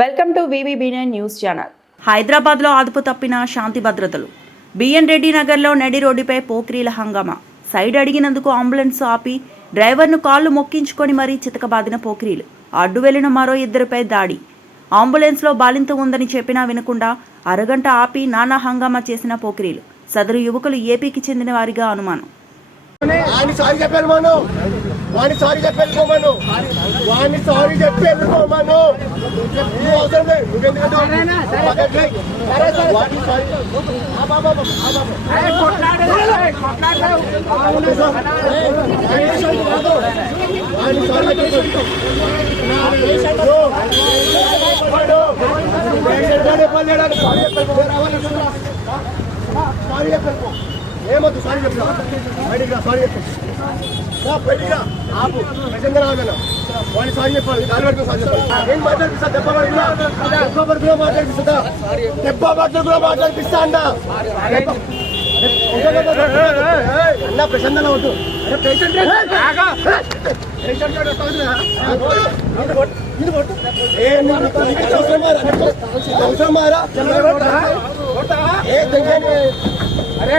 Welcome to VVB news channel. హైదరాబాద్లో అదుపు తప్పిన శాంతి భద్రతలు. బిఎన్ రెడ్డి నగర్లో నడి రోడ్డుపై పోక్రీల హంగామా. సైడ్ అడిగినందుకు అంబులెన్స్ ఆపి డ్రైవర్ను కాళ్ళు మొక్కించుకొని మరీ చితకబాదిన పోక్రీలు. అడ్డు వెళ్ళిన మరో ఇద్దరిపై దాడి. అంబులెన్స్లో బాలింత ఉందని చెప్పినా వినకుండా అరగంట ఆపి నానా హంగామా చేసిన పోక్రీలు. సదరు యువకులు ఏపీకి చెందిన వారిగా అనుమానం. వాడిని సారీ చెప్పాను మను. వాడిని సారీ చెప్పాను పోమను వాడిని సారీ చెప్పి వెళ్ళిపోమను నువ్వు అవసరం లేదు. నువ్వెందుకంటే. వాడిని సారీ. వాడిని సారీ చెప్పాను ఏమొద్దు సారీ చెప్పు. బయటికి రా సారీ చెప్పు. రా, బయటికి రా. ఆపు. ప్రజెంట్ రాగల వాడిని సారీ చెప్పాలి. దాని వరకు సారీ చెప్పాలి. ఏం మాట్లాడిపిస్తా దెబ్బ పడుకున్నా దెబ్బ పడుకున్నా దెబ్బ పడుకున్నా మాట్లాడిపిస్తా అన్న అన్న ప్రశాంతంగా వద్దు. అరే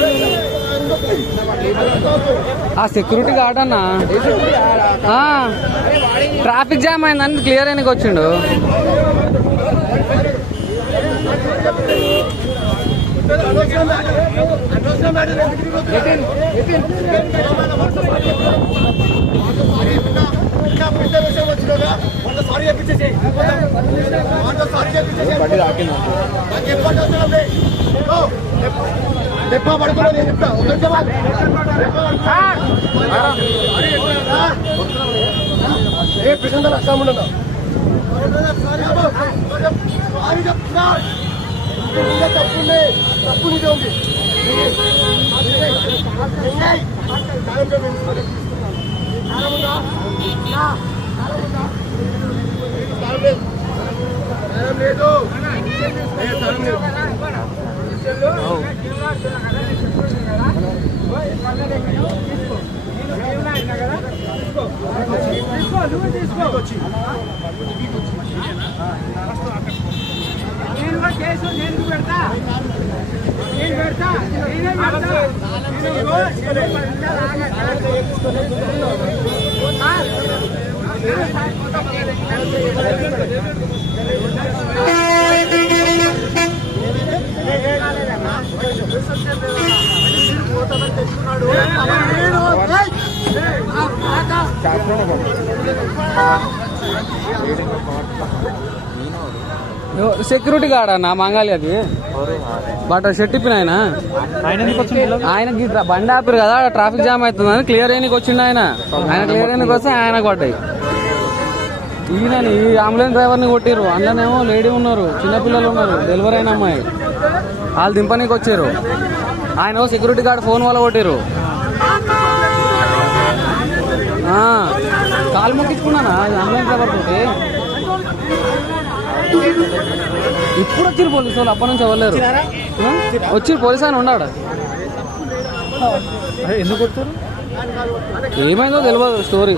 ఆ సెక్యూరిటీ గార్డ్ అన్న? ట్రాఫిక్ జామ్ అయిందని క్లియర్ అయినకి వచ్చిండు. సారీ చెప్పినా, సారీ నాకు చెప్పండి లేదు. దెబ్బ పడుకున్నా నేను చెప్తా. ఒక. ఏ ప్రశాంత్ అస్సాం ఉండదు తప్పుంది తప్పు నీదే ఉంది. కారం చూపించు. కారం ఉందా? పెడతా నేను సెక్యూరిటీ గార్డ్ అన్న మంగాలి అది? బట్ షర్ట్ ఇప్పిన ఆయన. ఆయన బండి ఆపారు కదా ట్రాఫిక్ జామ్ అవుతుందని క్లియర్ అయినకి వచ్చిండు ఆయన. ఆయన క్లియర్ అయినకి వస్తే ఆయన పడ్డాయి. ఈయన ఈ అంబులెన్స్ డ్రైవర్ని కొట్టిరు అందులోనేమో లేడీ ఉన్నారు చిన్నపిల్లలు ఉన్నారు డెలివరీ అయిన అమ్మాయి. వాళ్ళు దింపనీకి వచ్చారు ఆయన సెక్యూరిటీ గార్డ్ ఫోన్ వల్ల కొట్టారు కాలు మొక్కించుకున్నానా? ఆన్లైన్ డ్రైవర్ ఇప్పుడు వచ్చారు పోలీసు వాళ్ళు అప్పటి నుంచి ఎవరలేరు వచ్చి పోలీసు ఆయన ఉన్నాడు? ఎందుకు వచ్చారు ఏమైందో తెలియదు స్టోరీ